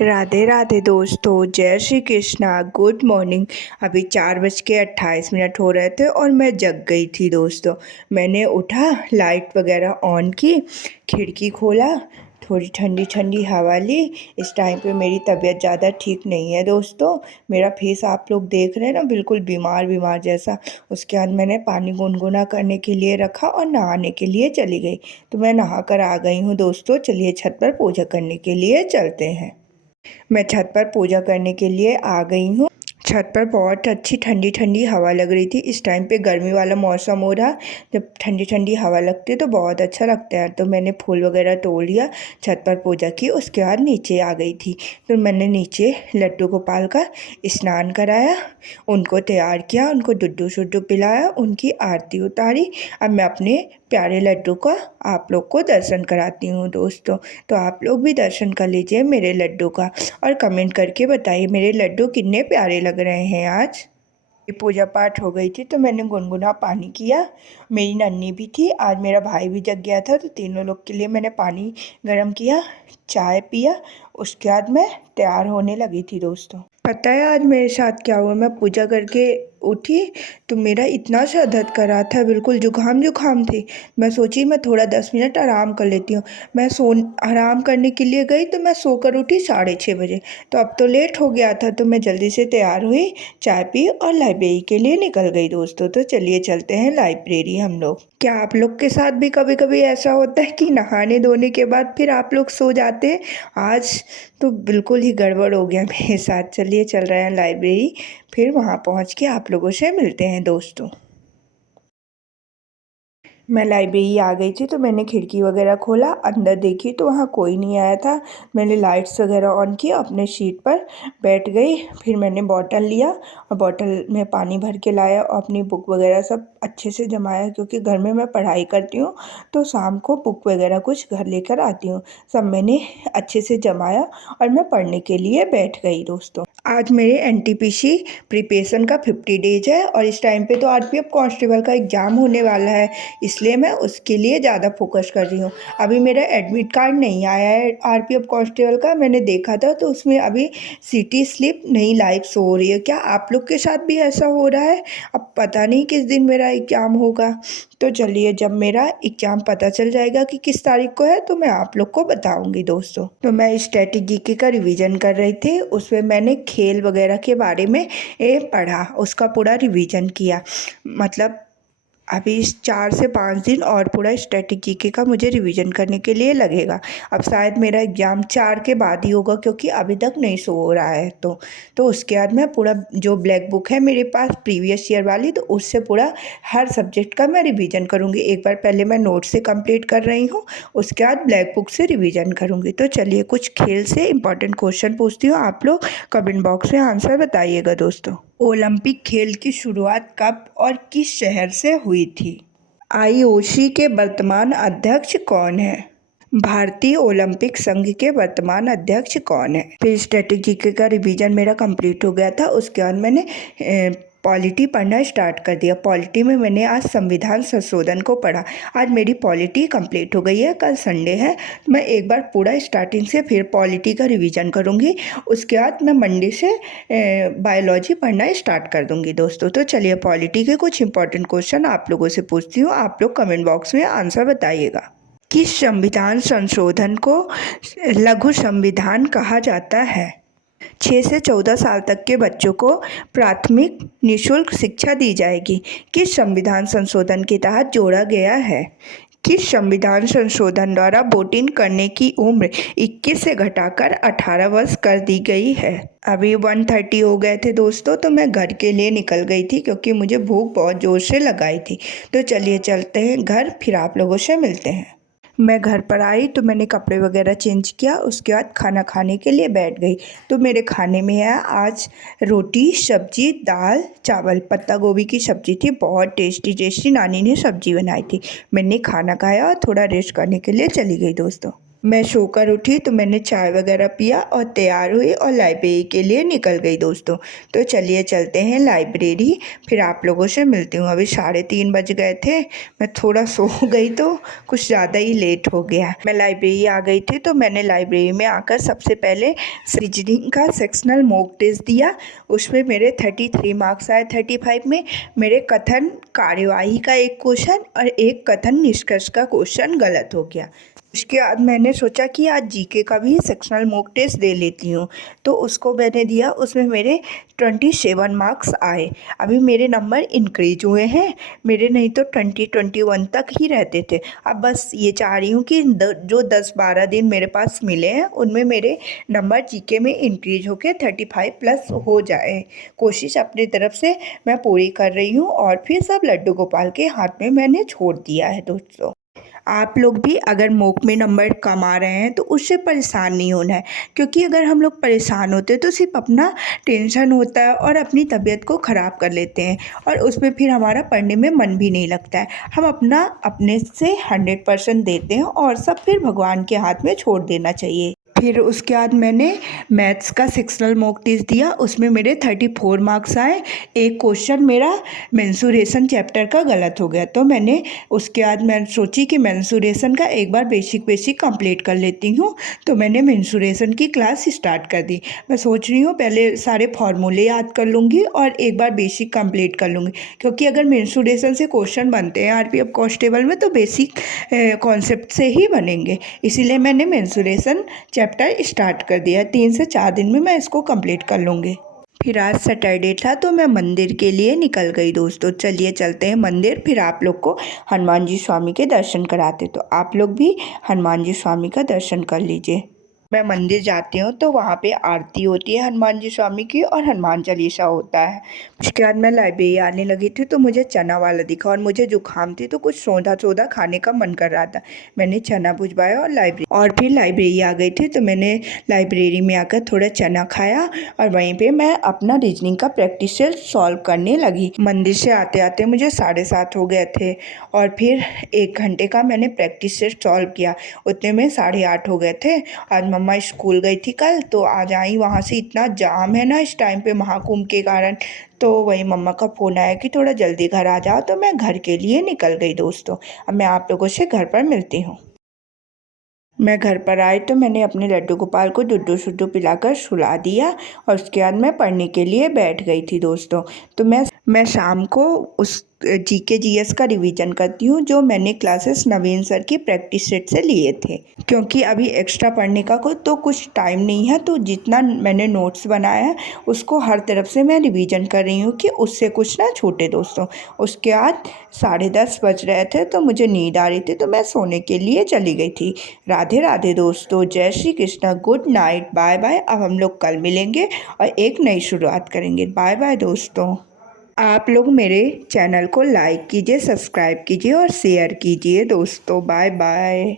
राधे राधे दोस्तों, जय Shri Krishna. Good morning. अभी 4:28 हो रहे थे और मैं जग गई थी दोस्तों। मैंने उठा, लाइट वगैरह ऑन की, खिड़की खोला, थोड़ी ठंडी ठंडी हवा ली। इस टाइम पे मेरी तबीयत ज़्यादा ठीक नहीं है दोस्तों। मेरा फेस आप लोग देख रहे हैं ना, बिल्कुल बीमार बीमार जैसा। उसके बाद मैंने पानी गुनगुना करने के लिए रखा और नहाने के लिए चली गई। तो मैं नहा कर आ गई हूँ दोस्तों। चलिए छत पर पूजा करने के लिए चलते हैं। मैं छत पर पूजा करने के लिए आ गई हूँ। छत पर बहुत अच्छी ठंडी ठंडी हवा लग रही थी। इस टाइम पे गर्मी वाला मौसम हो रहा, जब ठंडी ठंडी हवा लगती है तो बहुत अच्छा लगता है। तो मैंने फूल वगैरह तोड़ लिया, छत पर पूजा की, उसके बाद नीचे आ गई थी। तो मैंने नीचे लड्डू गोपाल का स्नान कराया, उनको तैयार किया, उनको दुड्डू शुड्डू पिलाया, उनकी आरती उतारी। अब मैं अपने प्यारे लड्डू का आप लोग को दर्शन कराती हूँ दोस्तों। तो आप लोग भी दर्शन कर लीजिए मेरे लड्डू का, और कमेंट करके बताइए मेरे लड्डू कितने प्यारे लग रहे हैं। आज पूजा पाठ हो गई थी तो मैंने गुनगुना पानी किया। मेरी नन्नी भी थी, आज मेरा भाई भी जग गया था, तो तीनों लोग के लिए मैंने पानी गर्म किया, चाय पिया। उसके बाद मैं तैयार होने लगी थी दोस्तों। पता है आज मेरे साथ क्या हुआ? मैं पूजा करके उठी तो मेरा इतना सा दर्द कर रहा था, बिल्कुल जुकाम जुकाम थी। मैं सोची मैं थोड़ा 10 मिनट आराम कर लेती हूँ। मैं आराम करने के लिए गई तो मैं सोकर उठी 6:30 बजे। तो अब तो लेट हो गया था, तो मैं जल्दी से तैयार हुई, चाय पी और लाइब्रेरी के लिए निकल गई दोस्तों। तो चलिए चलते हैं लाइब्रेरी हम लोग। क्या आप लोग के साथ भी कभी कभी ऐसा होता है कि नहाने धोने के बाद फिर आप लोग सो जाते हैं? आज तो बिल्कुल ही गड़बड़ हो गया मेरे साथ। चलिए चल रहे हैं लाइब्रेरी, फिर वहाँ पहुँच के आप लोगों से मिलते हैं दोस्तों। मैं लाइब्रेरी आ गई थी तो मैंने खिड़की वगैरह खोला, अंदर देखी तो वहाँ कोई नहीं आया था। मैंने लाइट्स वगैरह ऑन की, अपने सीट पर बैठ गई। फिर मैंने बॉटल लिया और बॉटल में पानी भर के लाया और अपनी बुक वगैरह सब अच्छे से जमाया, क्योंकि घर में मैं पढ़ाई करती हूँ तो शाम को बुक वगैरह कुछ घर लेकर आती हूँ। सब मैंने अच्छे से जमाया और मैं पढ़ने के लिए बैठ गई दोस्तों। आज मेरे एनटीपीसी प्रिपरेशन का 50 डेज है और इस टाइम पे तो आरपीएफ कांस्टेबल का एग्ज़ाम होने वाला है, इसलिए मैं उसके लिए ज़्यादा फोकस कर रही हूँ। अभी मेरा एडमिट कार्ड नहीं आया है आरपीएफ कांस्टेबल का, मैंने देखा था तो उसमें अभी सिटी स्लिप नहीं लाइव शो हो रही है। क्या आप लोग के साथ भी ऐसा हो रहा है? अब पता नहीं किस दिन मेरा एग्ज़ाम होगा। तो चलिए, जब मेरा एग्ज़ाम पता चल जाएगा कि किस तारीख को है तो मैं आप लोग को बताऊंगी दोस्तों। तो मैं स्ट्रेटेजी का रिवीजन कर रही थी, उसमें मैंने खेल वगैरह के बारे में पढ़ा, उसका पूरा रिवीजन किया। मतलब अभी इस 4 से 5 दिन और पूरा स्ट्रेटेजी का मुझे रिवीजन करने के लिए लगेगा। अब शायद मेरा एग्ज़ाम 4 के बाद ही होगा, क्योंकि अभी तक नहीं शो हो रहा है। तो उसके बाद मैं पूरा जो ब्लैक बुक है मेरे पास प्रीवियस ईयर वाली, तो उससे पूरा हर सब्जेक्ट का मैं रिवीजन करूँगी। एक बार पहले मैं नोट से कंप्लीट कर रही हूँ, उसके बाद ब्लैक बुक से रिवीजन करूँगी। तो चलिए कुछ खेल से इंपॉर्टेंट क्वेश्चन पूछती हूँ, आप लोग कमेंट बॉक्स में आंसर बताइएगा दोस्तों। ओलंपिक खेल की शुरुआत कब और किस शहर से हुई थी? आईओसी के वर्तमान अध्यक्ष कौन है? भारतीय ओलंपिक संघ के वर्तमान अध्यक्ष कौन है? फिर स्ट्रेटेजी का रिवीजन मेरा कंप्लीट हो गया था। उसके बाद मैंने पॉलिटी पढ़ना स्टार्ट कर दिया। पॉलिटी में मैंने आज संविधान संशोधन को पढ़ा। आज मेरी पॉलिटी कंप्लीट हो गई है, कल संडे है। मैं एक बार पूरा स्टार्टिंग से फिर पॉलिटी का रिवीजन करूँगी। उसके बाद मैं मंडे से बायोलॉजी पढ़ना स्टार्ट कर दूँगी दोस्तों। तो चलिए पॉलिटी के कुछ इंपॉर्टेंट क्वेश्चन आप लोगों से पूछती हूँ, आप लोग कमेंट बॉक्स में आंसर बताइएगा। किस संविधान संशोधन को लघु संविधान कहा जाता है? 6 से 14 साल तक के बच्चों को प्राथमिक निःशुल्क शिक्षा दी जाएगी। किस संविधान संशोधन के तहत जोड़ा गया है? किस संविधान संशोधन द्वारा वोटिंग करने की उम्र 21 से घटाकर 18 वर्ष कर दी गई है? अभी 1:30 हो गए थे दोस्तों, तो मैं घर के लिए निकल गई थी, क्योंकि मुझे भूख बहुत ज़ोर से लगाई थी। तो चलिए चलते हैं घर, फिर आप लोगों से मिलते हैं। मैं घर पर आई तो मैंने कपड़े वगैरह चेंज किया, उसके बाद खाना खाने के लिए बैठ गई। तो मेरे खाने में है आज रोटी सब्जी दाल चावल, पत्ता गोभी की सब्जी थी, बहुत टेस्टी टेस्टी नानी ने सब्जी बनाई थी। मैंने खाना खाया और थोड़ा रेस्ट करने के लिए चली गई दोस्तों। मैं सोकर उठी तो मैंने चाय वगैरह पिया और तैयार हुई और लाइब्रेरी के लिए निकल गई दोस्तों। तो चलिए चलते हैं लाइब्रेरी, फिर आप लोगों से मिलती हूँ। अभी 3:30 बज गए थे, मैं थोड़ा सो गई तो कुछ ज़्यादा ही लेट हो गया। मैं लाइब्रेरी आ गई थी तो मैंने लाइब्रेरी में आकर सबसे पहले रीजनिंग का सेक्शनल मॉक टेस्ट दिया। उसमें मेरे 33 मार्क्स आए 35 में। मेरे कथन कार्यवाही का एक क्वेश्चन और एक कथन निष्कर्ष का क्वेश्चन गलत हो गया। उसके बाद मैंने सोचा कि आज जीके का भी सेक्शनल मॉक टेस्ट दे लेती हूँ, तो उसको मैंने दिया। उसमें मेरे 27 मार्क्स आए। अभी मेरे नंबर इंक्रीज हुए हैं, मेरे नहीं तो 20-21 तक ही रहते थे। अब बस ये चाह रही हूँ कि जो 10-12 दिन मेरे पास मिले हैं उनमें मेरे नंबर जीके में इंक्रीज होकर 35 प्लस हो जाए। कोशिश अपनी तरफ से मैं पूरी कर रही हूँ और फिर सब लड्डू गोपाल के हाथ में मैंने छोड़ दिया है दोस्तों। आप लोग भी अगर मॉक में नंबर कम आ रहे हैं तो उससे परेशान नहीं होना है, क्योंकि अगर हम लोग परेशान होते हैं तो सिर्फ अपना टेंशन होता है और अपनी तबीयत को ख़राब कर लेते हैं और उसमें फिर हमारा पढ़ने में मन भी नहीं लगता है। हम अपना अपने से 100% देते हैं और सब फिर भगवान के हाथ में छोड़ देना चाहिए। फिर उसके बाद मैंने मैथ्स का सेक्शनल मॉक टेस्ट दिया। उसमें मेरे 34 मार्क्स आए। एक क्वेश्चन मेरा मेंसुरेशन चैप्टर का गलत हो गया, तो मैंने उसके बाद मैं सोची कि मेंसुरेशन का एक बार बेसिक कंप्लीट कर लेती हूँ। तो मैंने मेंसुरेशन की क्लास स्टार्ट कर दी। मैं सोच रही हूँ पहले सारे फार्मूले याद कर लूँगी और एक बार बेसिक कंप्लीट कर लूँगी, क्योंकि अगर मेंसुरेशन से क्वेश्चन बनते हैं आरपीएफ कांस्टेबल में तो बेसिक कॉन्सेप्ट से ही बनेंगे। इसीलिए मैंने मेंसुरेशन चैप्टर स्टार्ट कर दिया। 3 से 4 दिन में मैं इसको कंप्लीट कर लूँगी। फिर आज सैटरडे था तो मैं मंदिर के लिए निकल गई दोस्तों। चलिए चलते हैं मंदिर, फिर आप लोग को हनुमान जी स्वामी के दर्शन कराते। तो आप लोग भी हनुमान जी स्वामी का दर्शन कर लीजिए। मैं मंदिर जाती हूँ तो वहाँ पे आरती होती है हनुमान जी स्वामी की और हनुमान चालीसा होता है। उसके बाद मैं लाइब्रेरी आने लगी थी तो मुझे चना वाला दिखा और मुझे जुकाम थी तो कुछ सौंधा सौधा खाने का मन कर रहा था। मैंने चना भुजवाया और फिर लाइब्रेरी आ गई थी तो मैंने लाइब्रेरी में आकर थोड़ा चना खाया और वहीं पे मैं अपना रीजनिंग का प्रैक्टिस सेट सॉल्व करने लगी। मंदिर से आते आते मुझे 7:30 हो गए थे और फिर 1 घंटे का मैंने प्रैक्टिस सेट सॉल्व किया। उतने में 8:30 हो गए थे। आज मम्मा स्कूल गई थी कल, तो आज आई, वहाँ से इतना जाम है ना इस टाइम पे महाकुंभ के कारण। तो वही मम्मा का फ़ोन आया कि थोड़ा जल्दी घर आ जाओ, तो मैं घर के लिए निकल गई दोस्तों। अब मैं आप लोगों से घर पर मिलती हूँ। मैं घर पर आई तो मैंने अपने लड्डू गोपाल को दुड्डू शुड्डू पिलाकर सुला दिया और उसके बाद मैं पढ़ने के लिए बैठ गई थी दोस्तों। तो मैं शाम को उस जीके जीएस का रिवीजन करती हूँ जो मैंने क्लासेस नवीन सर की प्रैक्टिस सेट से लिए थे, क्योंकि अभी एक्स्ट्रा पढ़ने का तो कुछ टाइम नहीं है। तो जितना मैंने नोट्स बनाया है उसको हर तरफ से मैं रिवीजन कर रही हूँ कि उससे कुछ ना छूटे दोस्तों। उसके बाद 10:30 बज रहे थे तो मुझे नींद आ रही थी तो मैं सोने के लिए चली गई थी। राधे राधे दोस्तों, जय Shri Krishna, good night, bye bye. अब हम लोग कल मिलेंगे और एक नई शुरुआत करेंगे। बाय बाय दोस्तों। आप लोग मेरे चैनल को लाइक कीजिए, सब्सक्राइब कीजिए और शेयर कीजिए दोस्तों। Bye bye.